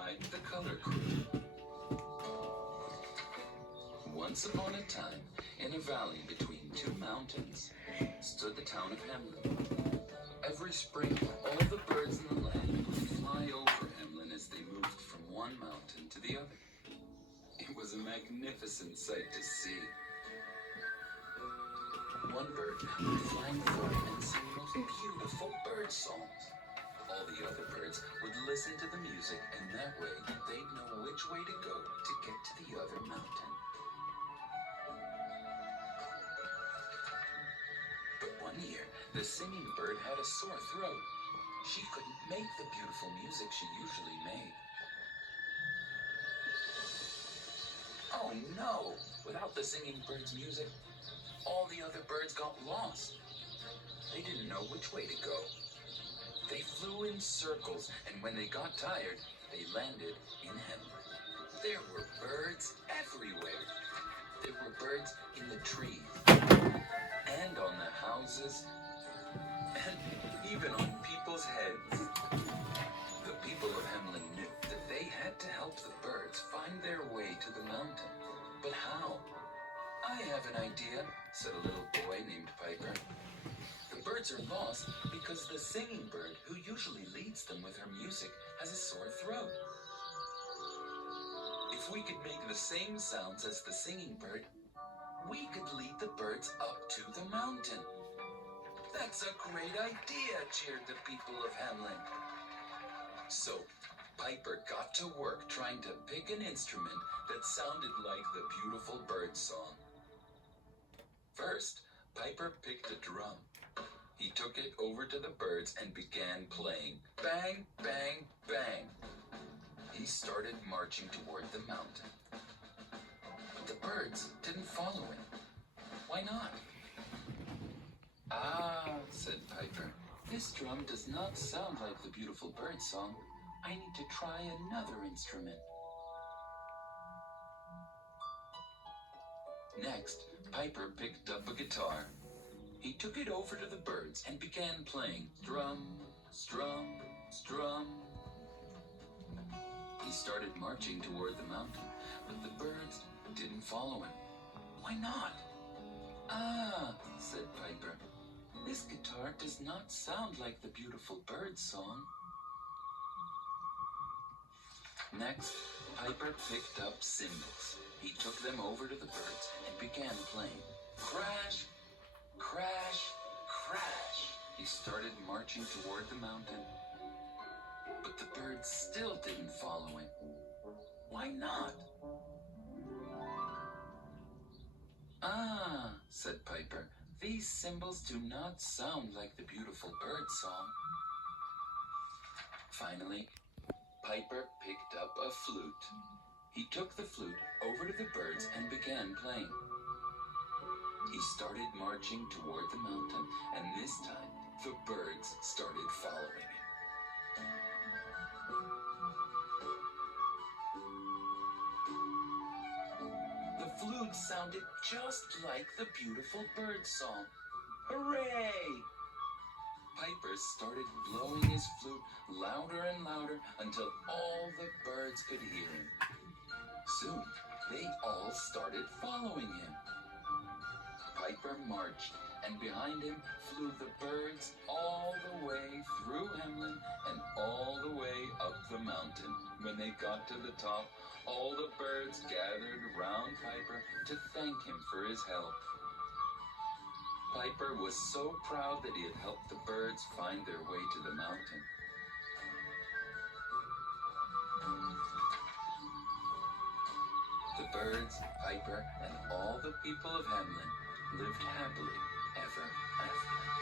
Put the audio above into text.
by the Color Crew. Once upon a time, in a valley between two mountains, stood the town of Hamelin. Every spring, all the birds in the land would fly over Hamelin as they moved from one mountain to the other. It was a magnificent sight to see. One bird would fly forward and sing most beautiful bird songs. All the other birds would listen to the music, and that way they'd know which way to go to get to the other mountain. But one year, the singing bird had a sore throat. She couldn't make the beautiful music she usually made. Oh no! Without the singing bird's music, all the other birds got lost. They didn't know which way to go. They flew in circles, and when they got tired, they landed in Hamelin. There were birds everywhere. There were birds in the trees, and on the houses, and even on people's heads. The people of Hamelin knew that they had to help the birds find their way to the mountain. But how? I have an idea, said a little boy named Piper. The birds are lost because the singing bird, who usually leads them with her music, has a sore throat. If we could make the same sounds as the singing bird, we could lead the birds up to the mountain. That's a great idea, cheered the people of Hamelin. So Piper got to work trying to pick an instrument that sounded like the beautiful bird song. First, Piper picked a drum. He took it over to the birds and began playing. Bang, bang, bang. He started marching toward the mountain. But the birds didn't follow him. Why not? Ah, said Piper, this drum does not sound like the beautiful bird song. I need to try another instrument. Next, Piper picked up a guitar. He took it over to the birds and began playing strum, strum, strum. He started marching toward the mountain, but the birds didn't follow him. Why not? Ah, said Piper, this guitar does not sound like the beautiful bird song. Next, Piper picked up cymbals. He took them over to the birds and began playing. Crash, crash, crash. He started marching toward the mountain, but the birds still didn't follow him. Why not? Ah, said Piper, these cymbals do not sound like the beautiful bird song. Finally, Piper picked up a flute. He took the flute over to the birds and began playing. He started marching toward the mountain, and this time, the birds started following him. The flute sounded just like the beautiful bird song. Hooray! Piper started blowing his flute louder and louder until all the birds could hear him. Soon, they all started following him. Piper marched, and behind him flew the birds all the way through Hamelin and all the way up the mountain. When they got to the top, all the birds gathered round Piper to thank him for his help. Piper was so proud that he had helped the birds find their way to the mountain. The birds, Piper, and all the people of Hamelin lived happily ever after.